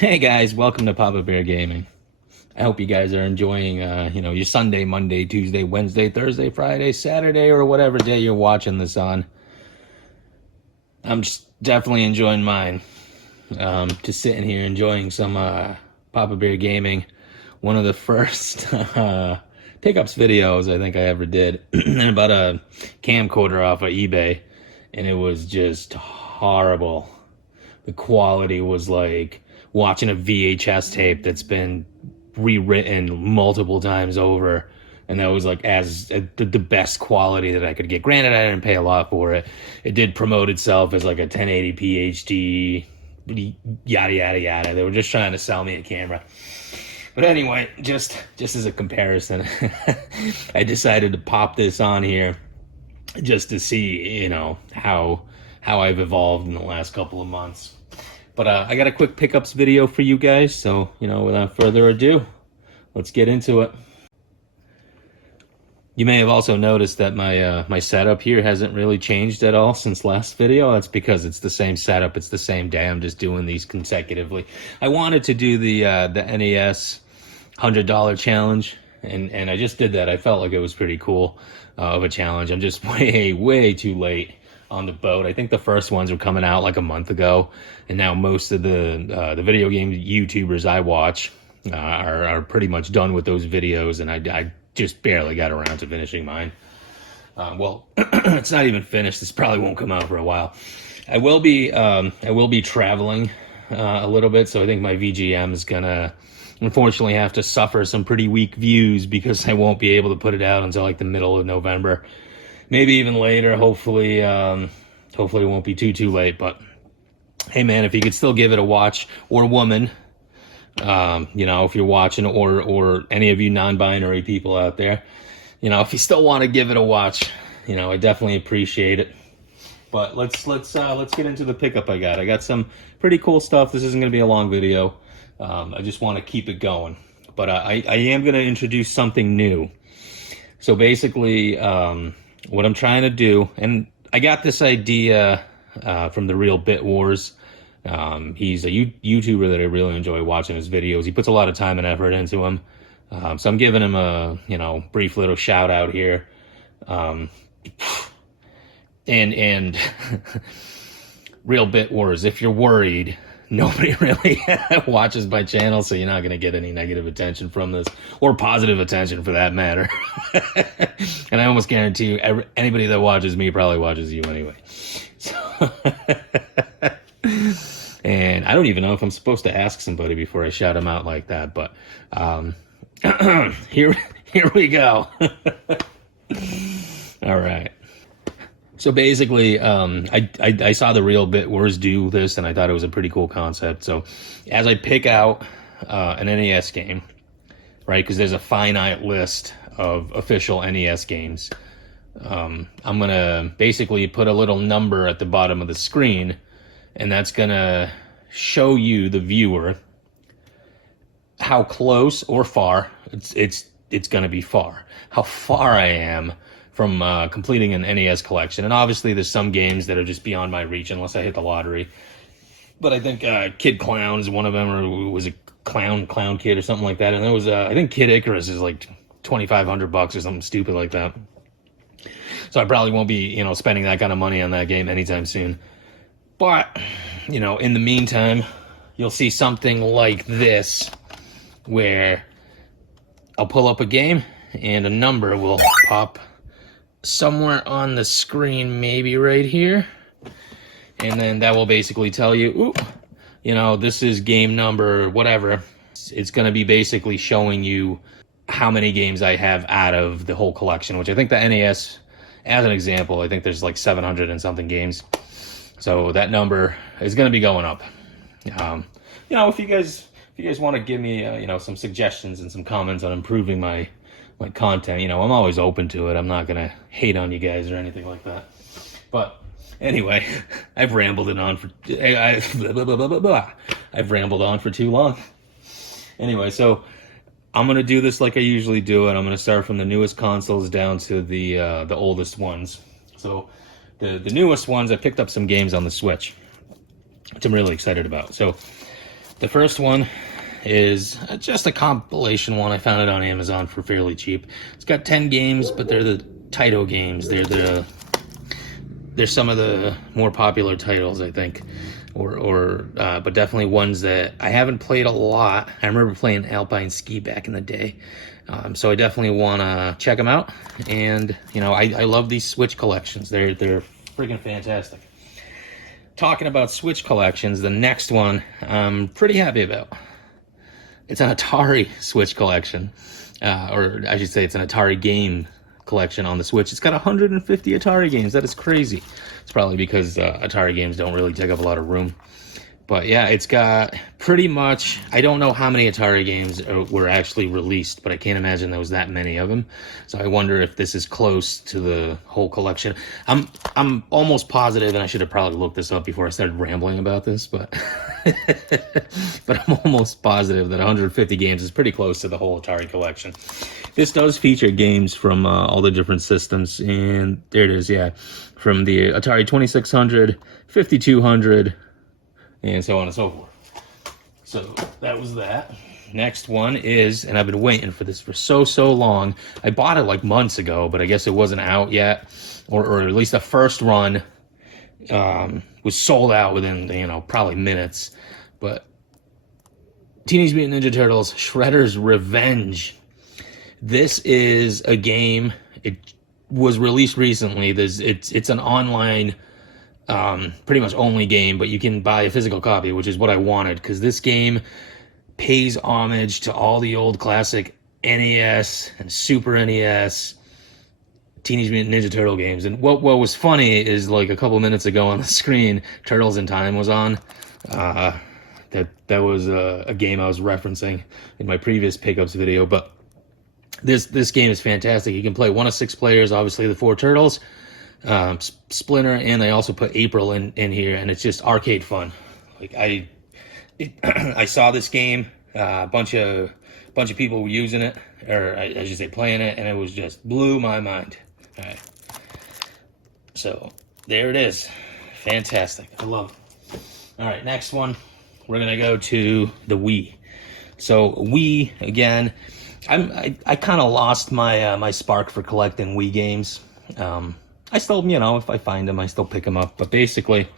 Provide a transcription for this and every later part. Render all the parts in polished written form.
Hey guys, welcome to Papa Bear Gaming. I hope you guys are enjoying, your Sunday, Monday, Tuesday, Wednesday, Thursday, Friday, Saturday, or whatever day you're watching this on. I'm just definitely enjoying mine. Just sitting here enjoying some Papa Bear Gaming. One of the first pickups videos I think I ever did about a camcorder off of eBay, and it was just horrible. The quality was like watching a VHS tape that's been rewritten multiple times over, and that was like the best quality that I could get. Granted, I didn't pay a lot for it. It did promote itself as like a 1080p HD, yada yada yada. They were just trying to sell me a camera. But anyway, just as a comparison, I decided to pop this on here just to see, how I've evolved in the last couple of months. But I got a quick pickups video for you guys, so, without further ado, let's get into it. You may have also noticed that my setup here hasn't really changed at all since last video. That's because it's the same setup, it's the same day. I'm just doing these consecutively. I wanted to do the NES $100 challenge, and I just did that. I felt like it was pretty cool of a challenge. I'm just way too late on the boat. I think the first ones were coming out like a month ago, and now most of the video game YouTubers I watch are pretty much done with those videos, and I just barely got around to finishing mine. Well, it's not even finished. This probably won't come out for a while. I will be traveling a little bit, so I think my VGM is gonna unfortunately have to suffer some pretty weak views because I won't be able to put it out until like the middle of November. Maybe even later. Hopefully it won't be too late. But hey, man, if you could still give it a watch, or woman, if you're watching, or any of you non-binary people out there, if you still want to give it a watch, I definitely appreciate it. But let's get into the pickup I got. I got some pretty cool stuff. This isn't going to be a long video. I just want to keep it going. But I am going to introduce something new. So basically, what I'm trying to do, and I got this idea from the Real Bit Wars. He's a YouTuber that I really enjoy watching his videos. He puts a lot of time and effort into them. So I'm giving him a brief little shout out here. And Real Bit Wars, if you're worried, nobody really watches my channel, so you're not going to get any negative attention from this, or positive attention for that matter. And I almost guarantee you, anybody that watches me probably watches you anyway. So and I don't even know if I'm supposed to ask somebody before I shout them out like that, but here we go. All right. So basically, I saw the Real Bit Wars do this, and I thought it was a pretty cool concept. So as I pick out an NES game, right, because there's a finite list of official NES games, I'm going to basically put a little number at the bottom of the screen, and that's going to show you, the viewer, how close or far, it's going to be far, how far I am from completing an NES collection. And obviously there's some games that are just beyond my reach unless I hit the lottery. But I think Kid Clown is one of them, or was it Clown Kid or something like that. And there was I think Kid Icarus is like $2,500 or something stupid like that. So I probably won't be spending that kind of money on that game anytime soon. But in the meantime, you'll see something like this, where I'll pull up a game and a number will pop somewhere on the screen, maybe right here, and then that will basically tell you, this is game number whatever. It's going to be basically showing you how many games I have out of the whole collection, which I think the NES, as an example, I think there's like 700 and something games. So that number is going to be going up. If you guys want to give me some suggestions and some comments on improving my content, I'm always open to it. I'm not gonna hate on you guys or anything like that. But anyway, I've rambled on for too long. Anyway, so I'm gonna do this like I usually do it. I'm gonna start from the newest consoles down to the oldest ones. So the newest ones, I picked up some games on the Switch, which I'm really excited about. So The first one is just a compilation one. I found it on Amazon for fairly cheap. It's got 10 games, but they're the Taito games. They're some of the more popular titles, I think, but definitely ones that I haven't played a lot. I remember playing Alpine Ski back in the day, so I definitely want to check them out. And I love these Switch collections. They're freaking fantastic. Talking about Switch collections, the next one I'm pretty happy about. It's an Atari Switch collection, or I should say it's an Atari game collection on the Switch. It's got 150 Atari games. That is crazy. It's probably because Atari games don't really take up a lot of room. But yeah, it's got pretty much, I don't know how many Atari games were actually released, but I can't imagine there was that many of them. So I wonder if this is close to the whole collection. I'm almost positive, and I should have probably looked this up before I started rambling about this, but but I'm almost positive that 150 games is pretty close to the whole Atari collection. This does feature games from all the different systems, and there it is, yeah, from the Atari 2600, 5200, and so on and so forth. So that was that. Next one is, and I've been waiting for this for so long. I bought it like months ago, but I guess it wasn't out yet, or at least the first run was sold out within probably minutes. But Teenage Mutant Ninja Turtles: Shredder's Revenge. This is a game. It was released recently. It's an online, pretty much only game, but you can buy a physical copy, which is what I wanted, because this game pays homage to all the old classic NES and Super NES Teenage Mutant Ninja Turtle games. And what was funny is, like, a couple minutes ago on the screen, Turtles in Time was on. That was a game I was referencing in my previous pickups video, but this game is fantastic. You can play one of 6 players, obviously the 4 turtles, Splinter, and they also put April in here, and it's just arcade fun. Like I saw this game, a bunch of people were using it, or I should say playing it, and it was just blew my mind. All right, so there it is, fantastic. I love it. All right, next one, we're gonna go to the Wii. So Wii again. I kind of lost my my spark for collecting Wii games. I still, if I find them, I still pick them up. But basically,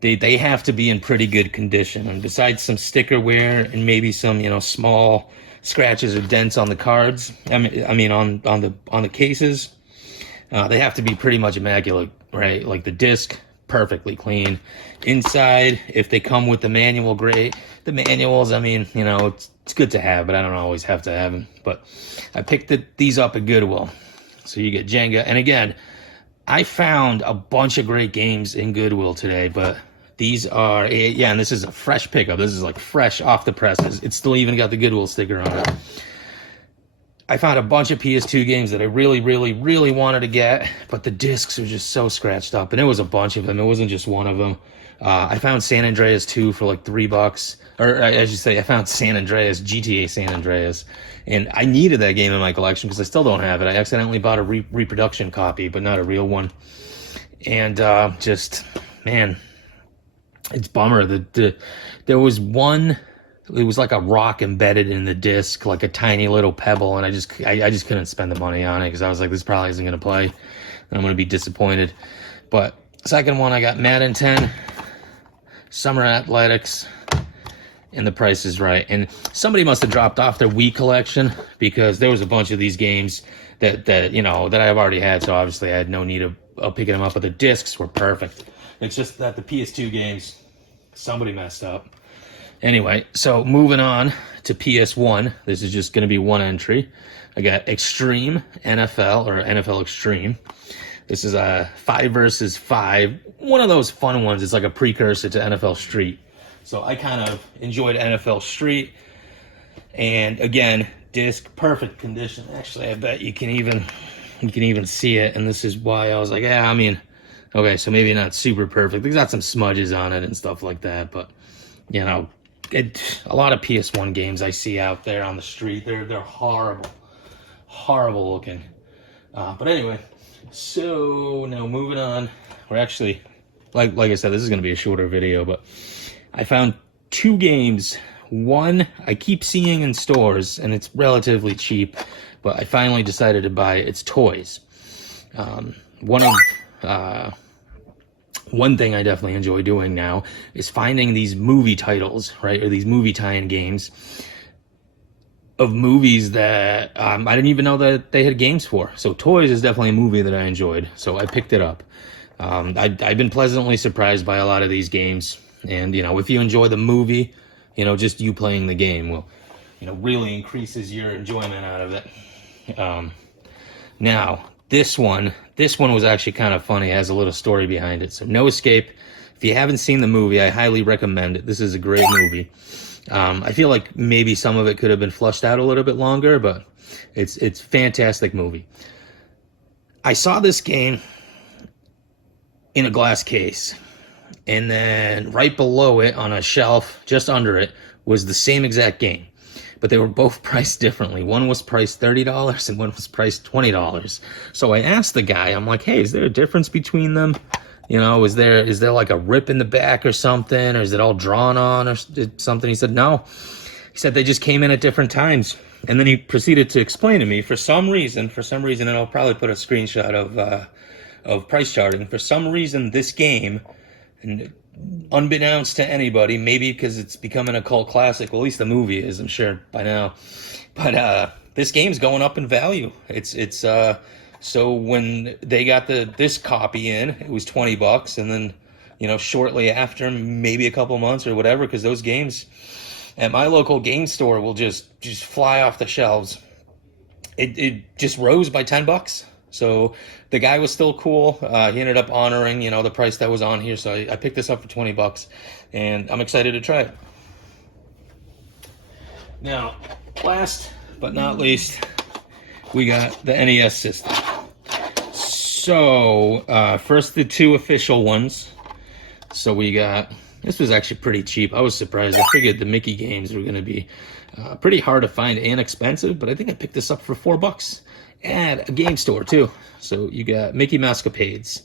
they have to be in pretty good condition. And besides some sticker wear and maybe some small scratches or dents on the cards, I mean on the cases, they have to be pretty much immaculate, right? Like the disc, perfectly clean. Inside, if they come with the manual, great. The manuals, it's good to have, but I don't always have to have them. But I picked these up at Goodwill. So you get Jenga. And again, I found a bunch of great games in Goodwill today, but these are, and this is a fresh pickup. This is like fresh off the presses. It's still even got the Goodwill sticker on it. I found a bunch of PS2 games that I really, really, really wanted to get, but the discs were just so scratched up, and it was a bunch of them. It wasn't just one of them. I found San Andreas 2 for like $3, or I should say I found San Andreas, GTA San Andreas, and I needed that game in my collection because I still don't have it. I accidentally bought a reproduction copy, but not a real one. And just, man, it's bummer that there was one. It was like a rock embedded in the disc, like a tiny little pebble, and I just couldn't spend the money on it because I was like, this probably isn't gonna play, and I'm gonna be disappointed. But second one, I got Madden 10, Summer Athletics, and The Price is Right. And somebody must have dropped off their Wii collection because there was a bunch of these games that I've already had, so obviously I had no need of picking them up. But the discs were perfect. It's just that the PS2 games, somebody messed up. Anyway, so moving on to PS1. This is just going to be one entry. I got Extreme NFL, or NFL Extreme. This is a 5 versus 5. One of those fun ones. It's like a precursor to NFL Street. So I kind of enjoyed NFL Street. And again, disc, perfect condition. Actually, I bet you can even see it. And this is why I was like, okay, so maybe not super perfect. It's got some smudges on it and stuff like that. But, a lot of PS1 games I see out there on the street, they're horrible looking. But anyway, so now moving on. We're actually, like I said, this is going to be a shorter video, but I found two games. One I keep seeing in stores, and it's relatively cheap, but I finally decided to buy it. It's toys. One thing I definitely enjoy doing now is finding these movie titles, right, or these movie tie-in games of movies that I didn't even know that they had games for. So Toys is definitely a movie that I enjoyed, so I picked it up. I've been pleasantly surprised by a lot of these games, and if you enjoy the movie, just you playing the game will, really increases your enjoyment out of it. Now, this one was actually kind of funny. It has a little story behind it. So No Escape. If you haven't seen the movie, I highly recommend it. This is a great movie. I feel like maybe some of it could have been flushed out a little bit longer, but it's a fantastic movie. I saw this game in a glass case, and then right below it on a shelf, just under it, was the same exact game. But they were both priced differently. One was priced $30 and one was priced $20. So I asked the guy, I'm like, hey, is there a difference between them? Is there like a rip in the back or something? Or is it all drawn on or something? He said, no. He said they just came in at different times. And then he proceeded to explain to me, for some reason, and I'll probably put a screenshot of price charting. For some reason, this game, and unbeknownst to anybody, maybe because it's becoming a cult classic, well, at least the movie is, I'm sure by now, but this game's going up in value. It's so when they got this copy in, it was $20, and then shortly after, maybe a couple months or whatever, because those games at my local game store will just fly off the shelves. It just rose by $10. So the guy was still cool. He ended up honoring, the price that was on here. So I picked this up for $20, and I'm excited to try it. Now, last but not least, we got the NES system. So first, the two official ones. So we got, this was actually pretty cheap. I was surprised. I figured the Mickey games were going to be pretty hard to find and expensive, but I think I picked this up for $4 at a game store too. So you got Mickey Mousecapades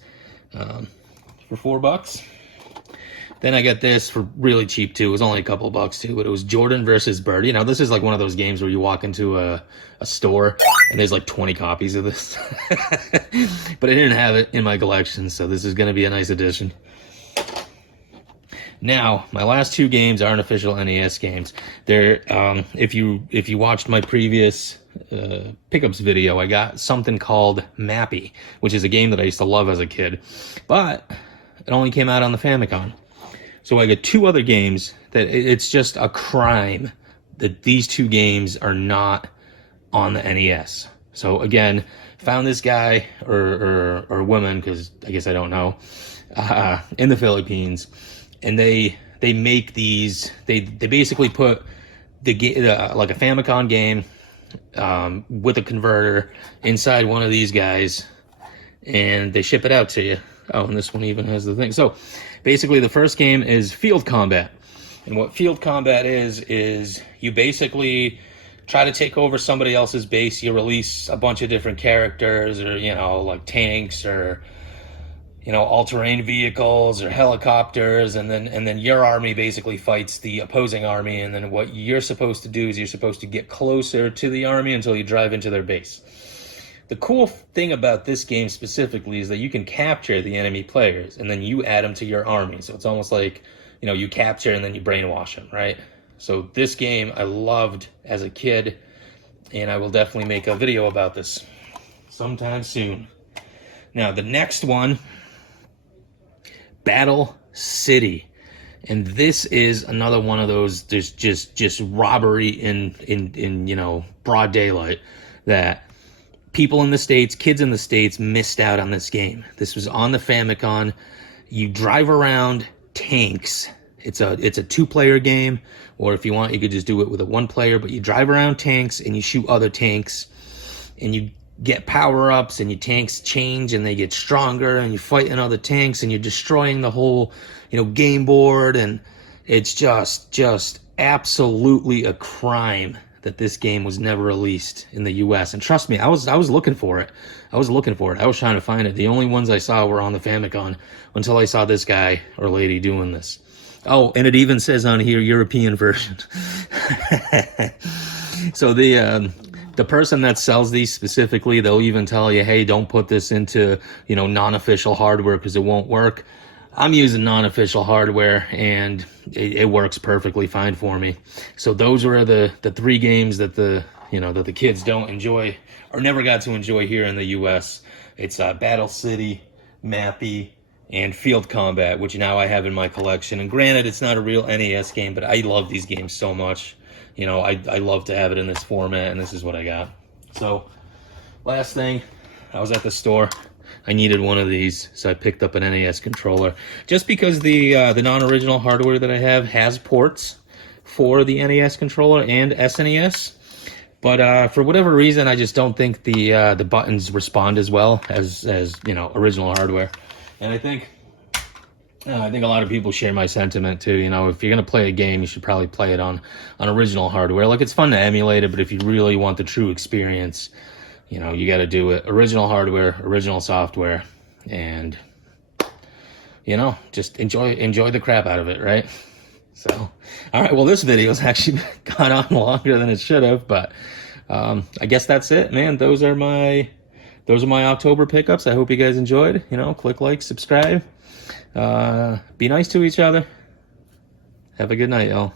for $4. Then I got this for really cheap too. It was only a couple bucks too, but it was Jordan versus Birdie. Now this is like one of those games where you walk into a store and there's like 20 copies of this. But I didn't have it in my collection, so this is going to be a nice addition. Now, my last two games aren't official NES games. They're if you watched my previous pickups video, I got something called Mappy, which is a game that I used to love as a kid, but it only came out on the Famicom. So I got two other games that it's just a crime that these two games are not on the NES. So again, found this guy or woman, because I guess I don't know, in the Philippines, and they make these. They basically put like a Famicom game with a converter inside one of these guys, and they ship it out to you. Oh, and this one even has the thing. So basically the first game is Field Combat. And what Field Combat is you basically try to take over somebody else's base. You release a bunch of different characters, or like tanks, or all-terrain vehicles or helicopters, and then your army basically fights the opposing army, and then what you're supposed to do is you're supposed to get closer to the army until you drive into their base. The cool thing about this game specifically is that you can capture the enemy players, and then you add them to your army. So it's almost like, you capture and then you brainwash them, right? So this game I loved as a kid, and I will definitely make a video about this sometime soon. Now, the next one, Battle City. And this is another one of those, there's just robbery in broad daylight, that people in the States, kids in the States, missed out on this game. This was on the Famicom. You drive around tanks. It's a two-player game, or if you want, you could just do it with a one-player, but you drive around tanks and you shoot other tanks, and you get power-ups, and your tanks change and they get stronger, and you fight in other tanks, and you're destroying the whole game board, and it's just absolutely a crime that this game was never released in the US. And trust me, I was looking for it. I was trying to find it. The only ones I saw were on the Famicom until I saw this guy or lady doing this. Oh, and it even says on here European version. So the person that sells these specifically, they'll even tell you, hey, don't put this into, non-official hardware because it won't work. I'm using non-official hardware and it works perfectly fine for me. So those are the three games that that the kids don't enjoy or never got to enjoy here in the US. It's Battle City, Mappy, and Field Combat, which now I have in my collection. And granted, it's not a real NES game, but I love these games so much. I love to have it in this format, and this is what I got. So, last thing, I was at the store. I needed one of these, so I picked up an NES controller. Just because the non-original hardware that I have has ports for the NES controller and SNES. But for whatever reason, I just don't think the buttons respond as well as original hardware. And I think a lot of people share my sentiment too. If you're gonna play a game, you should probably play it on original hardware. Like, it's fun to emulate it, but if you really want the true experience, you got to do it original hardware, original software, and just enjoy the crap out of it, right? So, all right. Well, this video's actually gone on longer than it should have, but I guess that's it, man. Those are my October pickups. I hope you guys enjoyed. Click like, subscribe. Be nice to each other. Have a good night, y'all.